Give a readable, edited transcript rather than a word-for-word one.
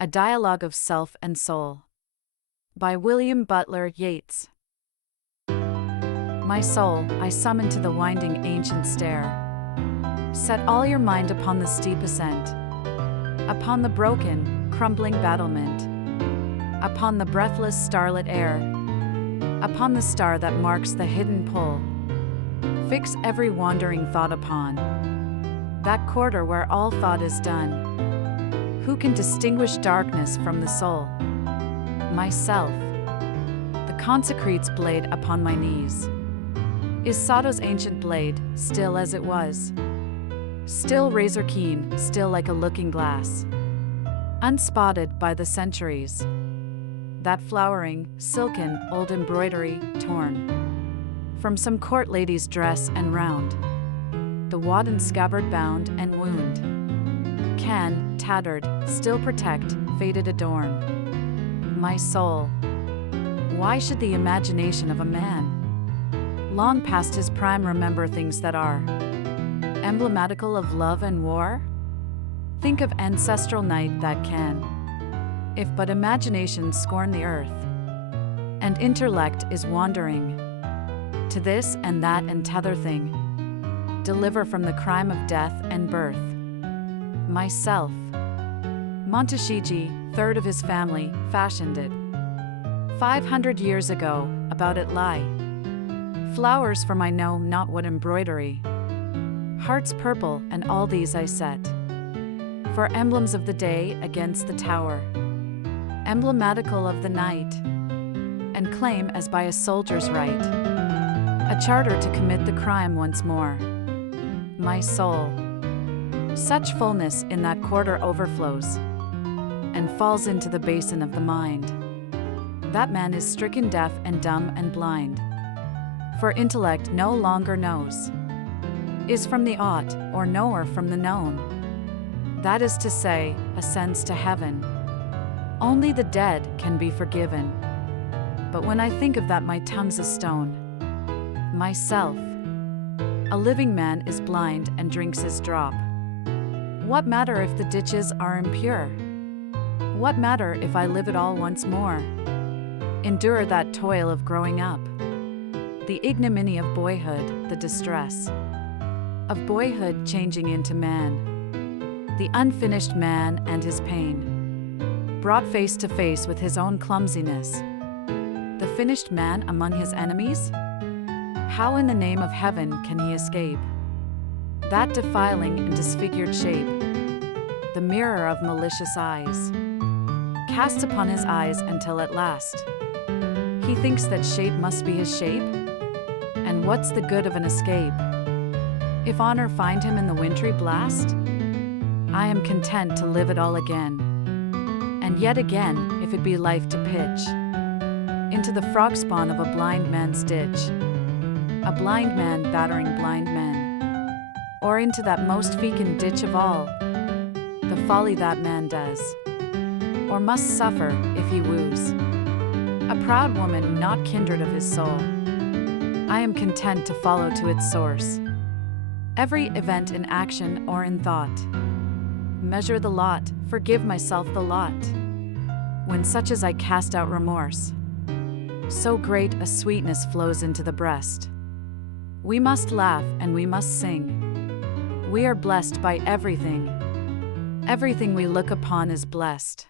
A Dialogue of Self and Soul. By Butler Yeats. My soul, I summon to the winding ancient stair. Set all your mind upon the steep ascent, upon the broken, crumbling battlement, upon the breathless starlit air, upon the star that marks the hidden pole. Fix every wandering thought upon that quarter where all thought is done. Who can distinguish darkness from the soul? Myself. The consecretes blade upon my knees. Is Sato's ancient blade, still as it was? Still razor keen, still like a looking glass. Unspotted by the centuries. That flowering, silken, old embroidery, torn from some court lady's dress and round. The wodden scabbard bound and wound. Can, tattered, still protect, faded adorn. My soul. Why should the imagination of a man, long past his prime, remember things that are emblematical of love and war? Think of ancestral night that can, if but imagination scorn the earth, and intellect is wandering to this and that and t'other thing, deliver from the crime of death and birth. Myself. Monteshiji, third of his family, fashioned it 500 years ago, about it lie flowers from I know not what embroidery, hearts purple, and all these I set for emblems of the day against the tower, emblematical of the night, and claim as by a soldier's right a charter to commit the crime once more. My soul. Such fullness in that quarter overflows and falls into the basin of the mind. That man is stricken deaf and dumb and blind, for intellect no longer knows, is from the ought or knower from the known. That is to say, ascends to heaven. Only the dead can be forgiven. But when I think of that, my tongue's a stone. Myself. A living man is blind and drinks his drop. What matter if the ditches are impure? What matter if I live it all once more? Endure that toil of growing up, the ignominy of boyhood, the distress of boyhood changing into man, the unfinished man and his pain, brought face to face with his own clumsiness. The finished man among his enemies? How in the name of heaven can he escape that defiling and disfigured shape, the mirror of malicious eyes, casts upon his eyes until at last he thinks that shape must be his shape? And what's the good of an escape, if honor find him in the wintry blast? I am content to live it all again, and yet again, if it be life to pitch into the frog spawn of a blind man's ditch, a blind man battering blind men, or into that most fecund ditch of all, the folly that man does, or must suffer if he woos a proud woman not kindred of his soul. I am content to follow to its source every event in action or in thought, measure the lot, forgive myself the lot, when such as I cast out remorse, so great a sweetness flows into the breast. We must laugh and we must sing. We are blessed by everything. Everything we look upon is blessed.